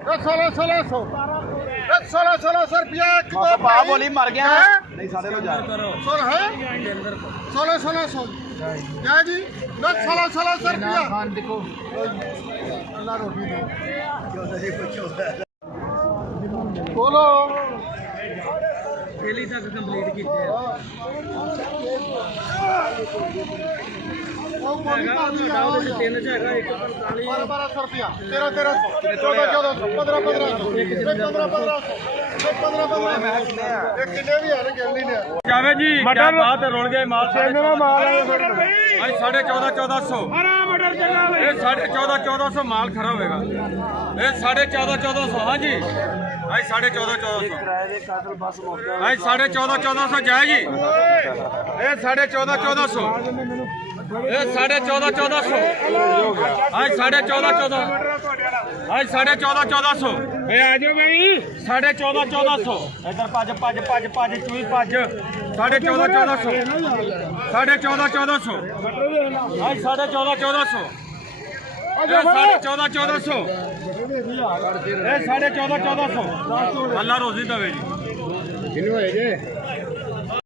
1600 रुपया बोली मर गया नहीं साढ़े लो जा 1600 क्या जी 1600 रुपया देखो अल्लाह रोटी दे बोलो डेली तक कंप्लीट कीते तीन च हैगा 1200 रुपया 1300 1400 कितने भी है ना गिननी ने जावे जी क्या बात है रोल गए माल आज 14,500 ये 14,500 माल खरा होगा ये 14,500 हाँ जी आज 14,500 आज 14,500 जाएगी ये 14,500 ये 14,500 आज 14,500 आज 14,500 14,500 इधर भज भज भज भज चूई भज 14,500 14,500 आज 14,500 14,500 14,500 अल्लाह रोजी दवे जी